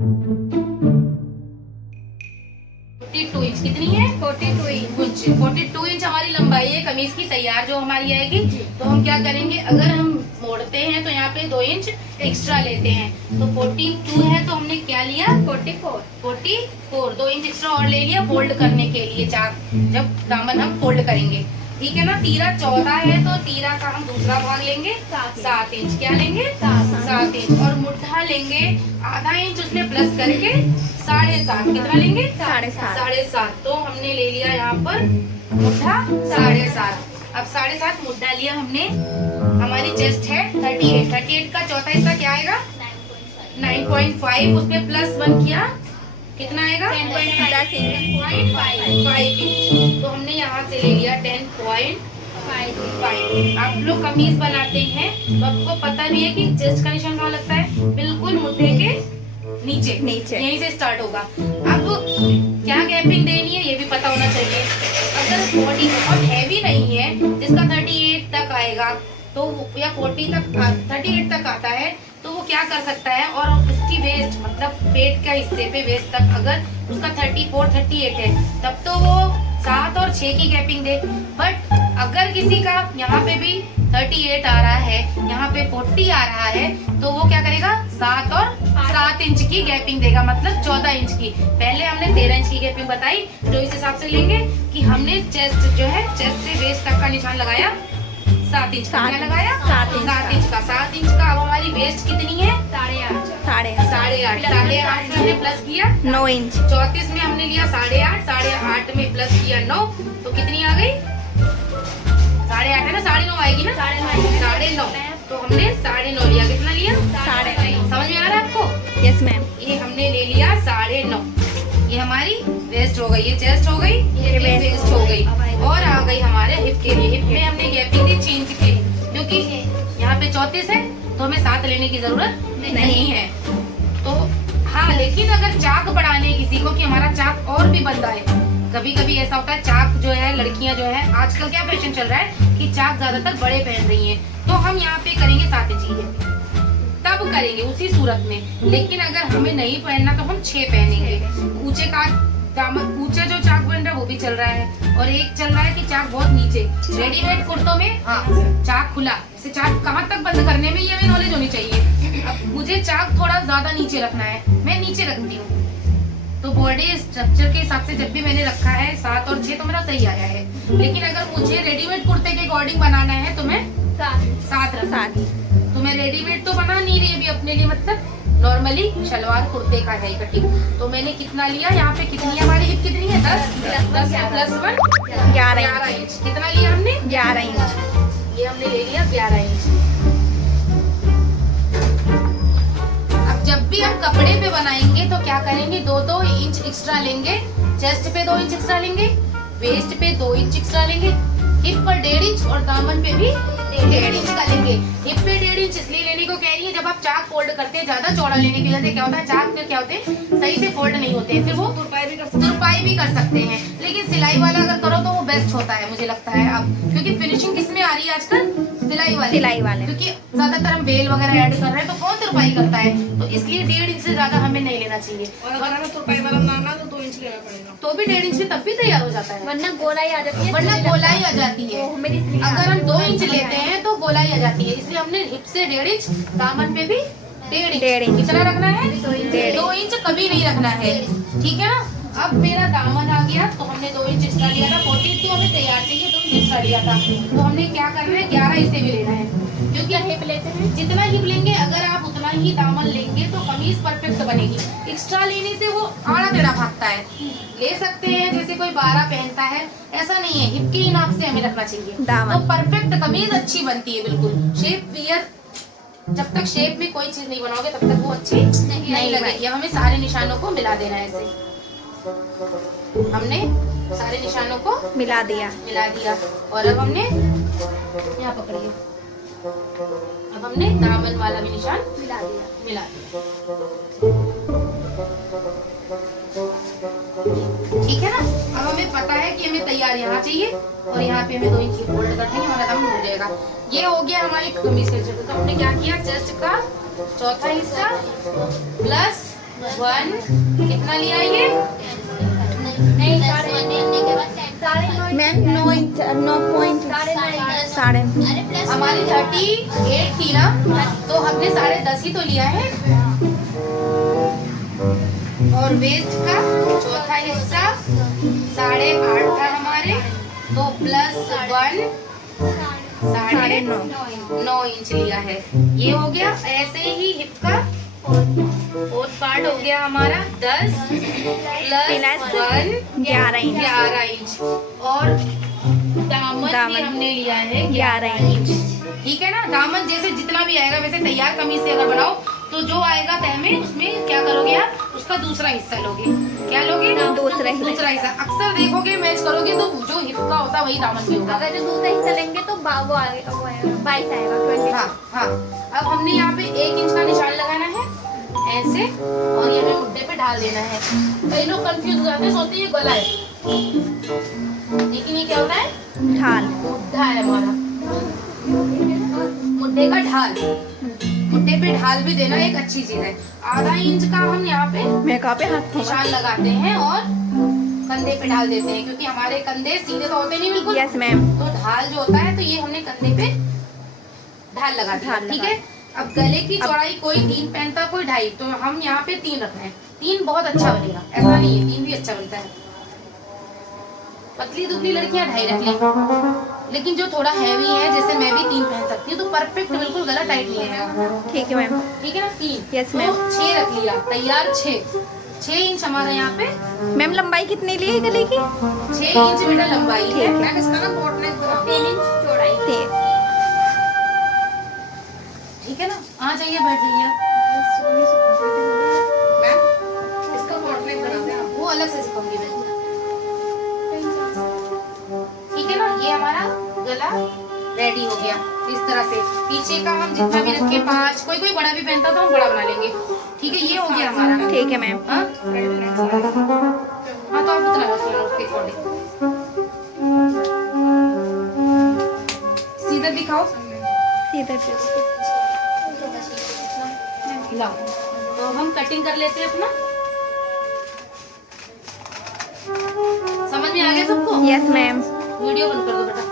42 inch कितनी है? 42 inch हमारी लंबाई है कमीज की तैयार जो हमारी आएगी। तो हम क्या करेंगे, अगर हम मोड़ते हैं तो यहाँ पे 2 इंच एक्स्ट्रा लेते हैं। तो 42 है तो हमने क्या लिया? 44 2 इंच एक्स्ट्रा और ले लिया फोल्ड करने के लिए चाक, जब दामन हम फोल्ड करेंगे। ठीक है ना। तीरा 14 है तो तीरा का हम दूसरा भाग लेंगे 7 इंच। क्या लेंगे? 7 इंच। और मुट्ठा लेंगे आधा इंच उसमें प्लस करके 7.5। कितना लेंगे? 7.5। तो हमने ले लिया यहाँ पर मुट्ठा 7.5। अब 7.5 मुट्ठा लिया हमने। हमारी चेस्ट है 38 का चौथा हिस्सा क्या आएगा? 9.5। उसमें प्लस 1 किया कितना आएगा? 10.5 इंच। तो हमने यहाँ से ले लिया 10.5। आप लोग कमीज बनाते हैं तो आपको पता भी है कि चेस्ट का निशान कहाँ लगता है? बिल्कुल मुट्ठे के नीचे यहीं से स्टार्ट होगा। अब क्या गैपिंग देनी है ये भी पता होना चाहिए। अगर बॉडी बहुत हैवी नहीं है जिसका 38 तक आएगा तो या 38 तक आता है तो वो क्या कर सकता है, और उसकी वेस्ट मतलब पेट का हिस्से पे वेस्ट तक अगर उसका 34-38 है तब तो वो 7 और 6 की गैपिंग दे। बट अगर किसी का यहाँ पे भी 38 आ रहा है, यहाँ पे 40 आ रहा है, तो वो क्या करेगा? 7 इंच की गैपिंग देगा, मतलब 14 इंच की। पहले हमने 13 इंच की गैपिंग बताई, जो इस हिसाब से लेंगे कि हमने चेस्ट जो है चेस्ट से वेस्ट तक का निशान लगाया 7 इंच का। क्या लगाया? 7 इंच का। 7 इंच का। अब हमारी वेस्ट कितनी है? 8.5 में हमने प्लस किया 9 इंच। 34 में हमने लिया 8.5 में प्लस किया 9, तो कितनी आ गई? 8.5 है ना, 9.5 आएगी ना, 9.5। तो हमने 9.5 लिया। कितना लिया? 9.5। समझ में आ रहा है आपको? Yes ma'am. ये हमने ले लिया 9.5। ये हमारी वेस्ट हो गई, ये चेस्ट हो गई, ये वेस्ट हो गई। और आ गई हमारे हिप के लिए। हिप में हमने गैपिंग दी 6 इंच की, क्योंकि यहाँ पे 34 है तो हमें 7 लेने की जरूरत नहीं है। तो हाँ, लेकिन अगर चाक बढ़ाने किसी को कि हमारा चाक और भी बंदा है, कभी कभी ऐसा होता है चाक जो है लड़कियां जो है, आजकल क्या फैशन चल रहा है कि चाक ज्यादातर बड़े पहन रही हैं, तो हम यहाँ पे करेंगे 7 इंच की, तब करेंगे उसी सूरत में। लेकिन अगर हमें नहीं पहनना तो हम 6 पहनेंगे। ऊंचे का ऊंचा जो चाक बन रहा है वो भी चल रहा है, और एक चल रहा है कि चाक बहुत नीचे। रेडीमेड कुर्तों में हाँ चाक खुला, इसे चाक कहाँ तक बंद करने में ये भी नॉलेज होनी चाहिए। अब मुझे चाक थोड़ा ज्यादा नीचे रखना है, मैं नीचे रखती हूँ, तो बॉडी स्ट्रक्चर के हिसाब से जब भी मैंने रखा है 7 और 6 तो मेरा सही आया है। लेकिन अगर मुझे रेडीमेड कुर्ते के अकॉर्डिंग बनाना है तो मैं 7 रखा। तो मैं रेडीमेड तो बना नहीं रही अभी अपने लिए, मतलब नॉर्मली शलवार कुर्ते का है कटिंग। तो मैंने कितना लिया, यहाँ पे कितनी हमारी हिप कितनी है? 10 प्लस 1 11 इंच। कितना लिया हमने? 11 इंच। ये हमने ले लिया 11 इंच। अब जब भी हम कपड़े पे बनाएंगे तो क्या करेंगे, 2-2 इंच एक्स्ट्रा लेंगे। चेस्ट पे 2 इंच एक्स्ट्रा लेंगे, वेस्ट पे 2 इंच एक्स्ट्रा लेंगे, हिप पर 1.5 इंच और दामन पे भी 1.5 इंच का लेंगे। हिप पे 1.5 इंच इसलिए लेने को कह रही है, जब आप चाक फोल्ड करते हैं ज्यादा चौड़ा लेने की वजह से क्या होता है, चाक में क्या होते हैं सही से फोल्ड नहीं होते हैं, फिर वो तुरपाई भी कर सकते हैं। लेकिन सिलाई वाला अगर करो तो वो बेस्ट होता है मुझे लगता है अब, क्योंकि फिनिशिंग किसमें आ रही है आजकल? सिलाई वाले। क्योंकि ज्यादातर हम बेल वगैरह ऐड कर रहे हैं तो कौन तुरपाई करता है, तो इसलिए 1.5 इंच से ज्यादा हमें नहीं लेना चाहिए। और अगर हमें तुरपाई वाला बनाना तो 2 इंच लेना पड़ेगा, तो भी 1.5 इंच से तब भी तैयार हो जाता है, वरना गोलाई आ जाती है। अगर हम 2 इंच लेते हैं तो गोलाई आ जाती है, इसलिए हमने हिप से 1.5 इंच, दामन पे भी 1.5 इंच। कितना रखना है? 2 इंच कभी नहीं रखना है, ठीक है ना। अब मेरा दामन आ गया तो हमने 2 इंच एक्स्ट्रा लिया था, 42 हमें तैयार चाहिए, 2 इंच एक्स्ट्रा लिया था। तो हमने क्या करना है, 11 इसे भी लेना है, क्योंकि हिप लेते हैं जितना हिप लेंगे अगर आप उतना ही दामन लेंगे तो कमीज परफेक्ट बनेगी। एक्स्ट्रा लेने से वो आड़ा टेढ़ा भागता है। ले सकते हैं जैसे कोई 12 पहनता है, ऐसा नहीं है, हिप के नाप से हमें रखना चाहिए, तो परफेक्ट कमीज अच्छी बनती है बिल्कुल। शेप वियर, जब तक शेप में कोई चीज नहीं बनाओगे तब तक वो अच्छी नहीं लगेगी। हमें सारे निशानों को मिला देना है, ऐसे हमने सारे निशानों को मिला दिया। और अब हमने यहाँ पकड़िए, अब हमने दामन वाला भी निशान मिला दिया। ठीक है ना। अब हमें पता है कि हमें तैयार यहाँ चाहिए और यहाँ पे हमें 2 इंच फोल्ड कर देंगे, हमारा दामन हो जाएगा। ये हो गया हमारी कमीज के। तो हमने क्या किया, चेस्ट का चौथा हिस्सा प्लस 1 कितना लिया ये? नहीं, 9.5 मैम 9.9 साढ़े हमारी 38 थी ना, तो हमने 10.5 ही तो लिया है। और वेस्ट का चौथा हिस्सा 8.5 था हमारे, तो प्लस 1 9.5 इंच लिया है। ये हो गया। ऐसे ही हिप का फोर्थ पार्ट हो गया हमारा 10 प्लस 1 11 इंच। और दामन भी हमने लिया है 11 इंच। ठीक है ना। दामन जैसे जितना भी आएगा, वैसे तैयार कमीज से अगर बनाओ तो जो आएगा तह में, उसमें क्या करोगे आप? उसका दूसरा हिस्सा लोगे। क्या लोगे? दूसरा हिस्सा। अक्सर देखोगे, मैच करोगे तो जो हिप का होता है वही दामन भी होगा। अगर जो दूसरा हिस्सा लेंगे तो वो आएगा 22 आएगा 20। हाँ। अब हमने यहाँ पे 1 इंच का निशान लगाना है ऐसे, और ये हमें मुद्दे पे ढाल देना है। कई लोग कंफ्यूज हो जाते हैं, सोचते हैं ये गला है, लेकिन ये क्या होता है? ढाल। मुद्दा है हमारा, मुद्दे का ढाल। मुद्दे पे ढाल भी देना एक अच्छी चीज है। आधा इंच का हम यहाँ पे हाथ निशान लगाते हैं और कंधे पे ढाल देते हैं, क्योंकि हमारे कंधे सीधे तो होते नहीं बिल्कुल। Yes ma'am. तो ढाल जो होता है, तो ये हमने कंधे पे ढाल लगा दिया। ठीक है। अब गले की चौड़ाई कोई 3 पहनता, कोई 2.5, तो हम यहाँ पे 3 रख रहे हैं। 3 बहुत अच्छा बनेगा, ऐसा नहीं है, 3 भी अच्छा बनता है। पतली दुबली लड़कियां 2.5 रख लें, लेकिन जो थोड़ा हैवी है, जैसे मैं भी 3 पहन सकती हूँ, तो परफेक्ट बिल्कुल गला टाइट नहीं है। ठीक है मैम। ठीक है ना। 3 यस तो मैम। 6 रख लिया, तैयार। 6 इंच हमारा यहाँ पे। मैम लंबाई कितनी ली है गले की? 6 इंच बेटा लंबाई है। मैम इसका ना कोट नेक बना 3 इंच चौड़ाई। ठीक है ना। आ जाइए, बैठ जाइए। मैम इसका कोट नेक बना दे आप। वो अलग से सिखाऊंगी मैं। ठीक है ना। ये हमारा गला रेडी हो गया। इस तरह से पीछे का हम जितना भी रखे 5, कोई बड़ा भी पहनता तो हम बड़ा बना लेंगे। ठीक है। ये हो गया हमारा। ठीक है मैम। हाँ, तो आप उतना रख लेना उसके अकॉर्डिंग। सीधा दिखाओ। लाओ, तो हम कटिंग कर लेते हैं अपना। समझ में आ गया सबको? Yes ma'am. वीडियो बंद कर दो बेटा।